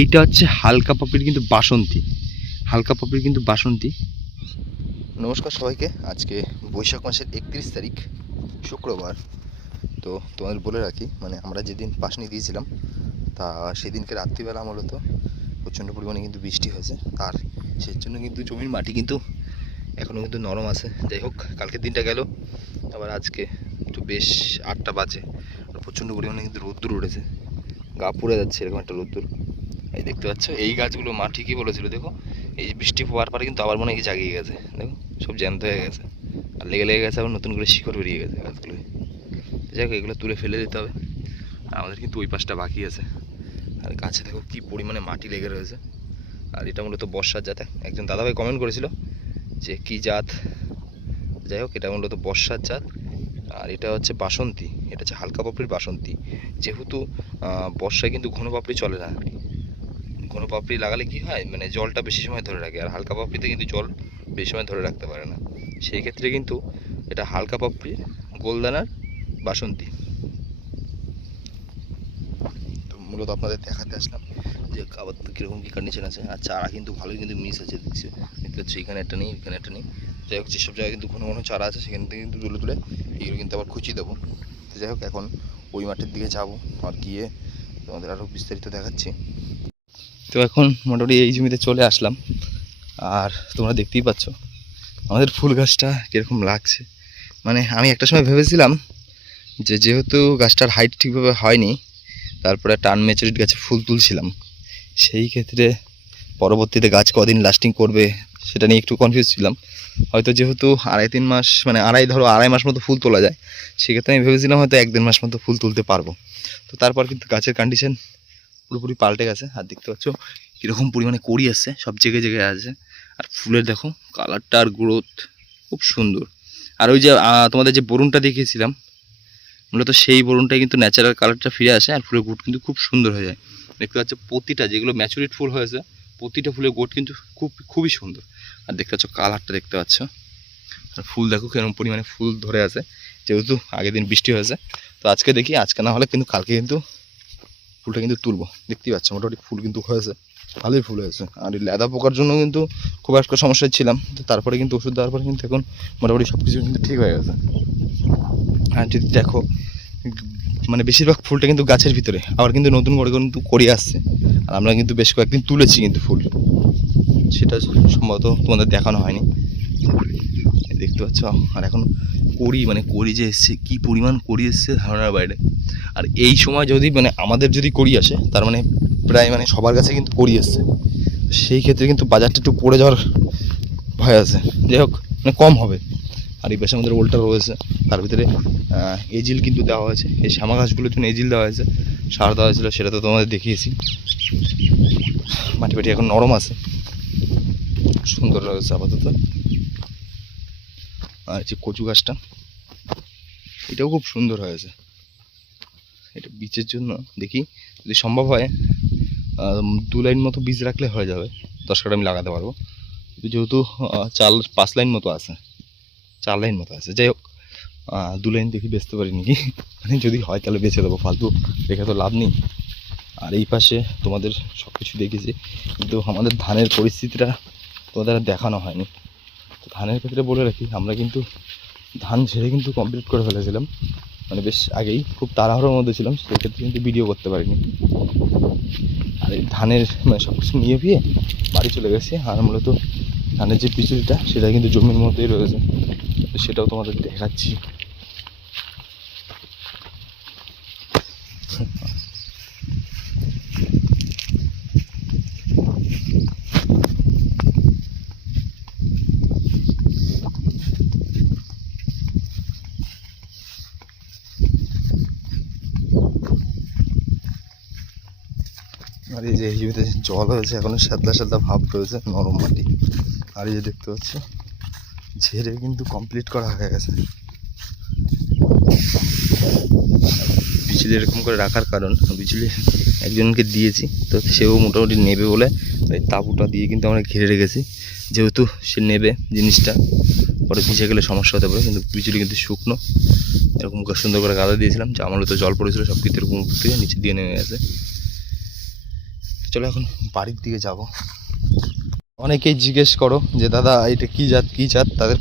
এইটা হচ্ছে হালকা পাপড়ির কিন্তু বাসন্তী, হালকা পাপড়ির কিন্তু বাসন্তী। নমস্কার সবাইকে, আজকে বৈশাখ মাসের 31 তারিখ শুক্রবার। তো তোমাদের বলে রাখি, মানে আমরা যেদিন পাশনি দিয়েছিলাম তা সেদিনকে রাত্রিবেলা মূলত প্রচণ্ড পরিমাণে কিন্তু বৃষ্টি হয়েছে, আর সেই জন্য কিন্তু জমির মাটি কিন্তু এখনও কিন্তু নরম আছে। যাই হোক, কালকের দিনটা গেল, আবার আজকে একটু বেশ 8টা বাজে, আর প্রচণ্ড পরিমাণে কিন্তু রোদ্দুর উঠেছে, গা পুড়ে যাচ্ছে এরকম একটা রোদ্দুর। এই দেখতে পাচ্ছ এই গাছগুলো মা ঠিকই বলেছিল, দেখো এই বৃষ্টি হওয়ার পরে কিন্তু আবার মনে হয় জাগিয়ে গেছে, দেখো সব জ্যান্ত হয়ে গেছে, আর লেগে লেগে গেছে, আবার নতুন করে শিকড় বেরিয়ে গেছে গাছগুলো। যাই হোক, এগুলো তুলে ফেলে দিতে হবে, আর আমাদের কিন্তু ওই পাশটা বাকি আছে। আর গাছে দেখো কি পরিমাণে মাটি লেগে রয়েছে। আর এটা মূলত বর্ষার জাত, একজন দাদাভাই কমেন্ট করেছিল যে কি জাত। যাই হোক, এটা মূলত বর্ষার জাত, আর এটা হচ্ছে বাসন্তী, এটা হচ্ছে হালকা পাপড়ির বাসন্তী। যেহেতু বর্ষায় কিন্তু ঘন পাপড়ি চলে না, ঘন পাপড়ি লাগালে কি হয়, মানে জলটা বেশি সময় ধরে রাখে, আর হালকা পাপড়িতে কিন্তু জল বেশি সময় ধরে রাখতে পারে না। সেই ক্ষেত্রে কিন্তু এটা হালকা পাপড়ির গোলদানার বাসন্তী। তো মূলত আপনাদের দেখাতে আসলাম যে আবার কীরকম কী কন্ডিশন আছে। আর চারা কিন্তু ভালোই কিন্তু মিস আছে, দেখছি দেখতে পাচ্ছি এখানে একটা নেই, এখানে একটা নেই। যাই হোক, যেসব জায়গায় কিন্তু ঘন ঘন চারা আছে সেখান থেকে কিন্তু তুলে তুলে এগুলো কিন্তু আবার খুঁচিয়ে দেবো। তো যাই হোক, এখন ওই মাঠের দিকে যাবো, আর গিয়ে তোমাদের আরও বিস্তারিত দেখাচ্ছি। তো এখন মোটামুটি এই জমিতে চলে আসলাম, আর তোমরা দেখতেই পাচ্ছ আমাদের ফুল গাছটা কীরকম লাগছে। মানে আমি একটা সময় ভেবেছিলাম যে যেহেতু গাছটার হাইট ঠিকভাবে হয়নি, তারপরে একটা আনম্যাচুরিড গাছে ফুল তুলছিলাম, সেই ক্ষেত্রে পরবর্তীতে গাছ কদিন লাস্টিং করবে সেটা নিয়ে একটু কনফিউজ ছিলাম। হয়তো যেহেতু 2.5-3 মাস, মানে আড়াই মাস মতো ফুল তোলা যায়, সেক্ষেত্রে আমি ভেবেছিলাম হয়তো 1-1.5 মাস মতো ফুল তুলতে পারবো। তো তারপর কিন্তু গাছের কন্ডিশন পুরোপুরি পাল্টে গেছে, আর দেখতে পাচ্ছ কীরকম পরিমাণে কড়ি আসছে, সব জায়গায় জায়গায় আছে। আর ফুলের দেখো কালারটা আর গ্রোথ খুব সুন্দর। আর ওই যে তোমাদের যে বরুণটা দেখিয়েছিলাম, মূলত সেই বরুণটাই কিন্তু ন্যাচারাল কালারটা ফিরে আসে, আর ফুলের গোট কিন্তু খুব সুন্দর হয়ে যায়। দেখতে পাচ্ছ প্রতিটা যেগুলো ম্যাচুরিট ফুল হয়েছে, প্রতিটা ফুলের গোট কিন্তু খুবই সুন্দর। আর দেখতে পাচ্ছ কালারটা দেখতে পাচ্ছ, আর ফুল দেখো কেরকম পরিমাণে ফুল ধরে আছে, যেহেতু আগের দিন বৃষ্টি হয়েছে। তো আজকে দেখি, আজকে না হলে কিন্তু কালকে কিন্তু ফুলটা কিন্তু তুলবো। দেখতেই পাচ্ছ মোটামুটি ফুল কিন্তু হয়েছে, ভালোই ফুল হয়েছে। আর এই লেদা পোকার জন্য কিন্তু খুব একটা সমস্যায় ছিলাম, তো তারপরে কিন্তু ওষুধ দেওয়ার পরে কিন্তু এখন মোটামুটি সব কিছু কিন্তু ঠিক হয়ে গেছে। আর যদি দেখো, মানে বেশিরভাগ ফুলটা কিন্তু গাছের ভিতরে, আবার কিন্তু নতুন করে কিন্তু কড়ি আসছে, আর আমরা কিন্তু বেশ কয়েকদিন তুলেছি কিন্তু ফুল, সেটা সম্ভবত তোমাদের দেখানো হয়নি, দেখতে পাচ্ছ। আর এখন কড়ি যে এসছে, কী পরিমাণ কড়ি এসছে ধারণার বাইরে। আর এই সময় যদি মানে আমাদের যদি কড়ি আসে, তার মানে প্রায় মানে সবার কাছে কিন্তু কড়ি এসছে, সেই ক্ষেত্রে কিন্তু বাজারটা একটু পড়ে যাওয়ার ভয় আছে। যাই হোক, মানে কম হবে। আর এই পাশে আমাদের ওলটা রয়েছে, তার ভিতরে এজিল কিন্তু দেওয়া হয়েছে, এই শ্যামা গাছগুলোর জন্য এজিল দেওয়া হয়েছে, সার দেওয়া হয়েছিল, সেটা তো তোমাদের দেখিয়েছি। মাটি ফাটি এখন নরম আছে, সুন্দর রয়েছে আপাতত। আর যে কচু গাছটা, এটাও খুব সুন্দর হয়েছে। এটা বীজের জন্য দেখি যদি সম্ভব হয় 2 লাইন মতো বীজ রাখলে হয়ে যাবে, 10 কাঠা আমি লাগাতে পারবো। যেহেতু 5 লাইন মতো আছে, 4 লাইন মতো আছে। যাই হোক, 2 লাইন দেখি বেচতে পারি নাকি, মানে যদি হয় তাহলে বেচে দেবো, ফালতু রেখে তো লাভ নেই। আর এই পাশে তোমাদের সব কিছু দেখেছি, কিন্তু আমাদের ধানের পরিস্থিতিটা তোমাদের দেখানো হয়নি। তো ধানের ক্ষেত্রে বলে রাখি, আমরা কিন্তু ধান ঝেড়ে কিন্তু কমপ্লিট করে ফেলেছিলাম, মানে বেশ আগেই, খুব তাড়াহুড়োর মধ্যে ছিলাম, সেক্ষেত্রে কিন্তু ভিডিও করতে পারিনি। আর এই ধানের মানে সব কিছু নিয়ে ফিয়ে বাড়ি চলে গেছি, আর মূলত ধানের যে বিচুলিটা সেটা কিন্তু জমির মধ্যেই রয়েছে, তো সেটাও তোমাদের দেখাচ্ছি। আর এই যে এই জমিতে জল হয়েছে, এখনো সাদা সাদা ভাব রয়েছে, নরম মাটি। আর এই যে দেখতে পাচ্ছ ঝেড়ে কিন্তু কমপ্লিট করা হয়ে গেছে। বিচুলি এরকম করে রাখার কারণ, বিচুলি একজনকে দিয়েছি, তো সেও মোটামুটি নেবে বলে এই তাঁবুটা দিয়ে কিন্তু আমরা ঘিরে রেখেছি, যেহেতু সে নেবে জিনিসটা, পরে ভিজে গেলে সমস্যা হতে পারে। কিন্তু বিচুলি কিন্তু শুকনো, এরকম সুন্দর করে গাদা দিয়েছিলাম, যে আমারও তো জল পড়েছিল, সব কিছু এরকম উপর থেকে নিচে দিয়ে নেমে গেছে। চলো এখন বাড়ির দিকে যাব। অনেকেই জিজ্ঞেস করো যে দাদা এটা কী জাত তাদের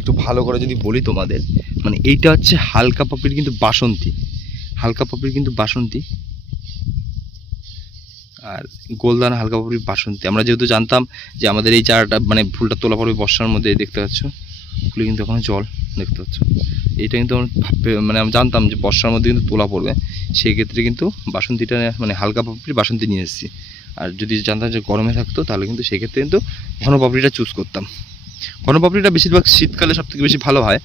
একটু ভালো করে যদি বলি তোমাদের, মানে এইটা হচ্ছে হালকা পপির কিন্তু বাসন্তী, হালকা পপির কিন্তু বাসন্তী, আর গোলদানা হালকা পপির বাসন্তী। আমরা যেহেতু জানতাম যে আমাদের এই চারাটা মানে ফুলটা তোলা পড়বে বর্ষার মধ্যে, দেখতে পাচ্ছ ফুলে কিন্তু এখনো জল দেখতে পাচ্ছ। এইটা কিন্তু আমরা মানে আমি জানতাম যে বর্ষার মধ্যে কিন্তু তোলা পড়বে, সেই ক্ষেত্রে কিন্তু বাসন্তীটা মানে হালকা পপির বাসন্তী নিয়ে এসেছি। আর যদি জানতাম যে গরমে থাকতো তাহলে কিন্তু সেক্ষেত্রে কিন্তু ঘন পাপড়িটা চুজ করতাম। ঘন পাপড়িটা বেশিরভাগ শীতকালে সবথেকে বেশি ভালো হয়,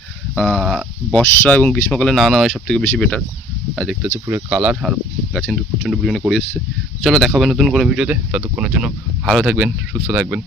বর্ষা এবং গ্রীষ্মকালে না হয় সবথেকে বেশি বেটার। আর দেখতে হচ্ছে ফুলের কালার আর গাছে কিন্তু প্রচণ্ড পরিমাণে করে এসছে। চলো দেখাবে নতুন কোনো ভিডিওতে, ততক্ষণের জন্য ভালো থাকবেন, সুস্থ থাকবেন।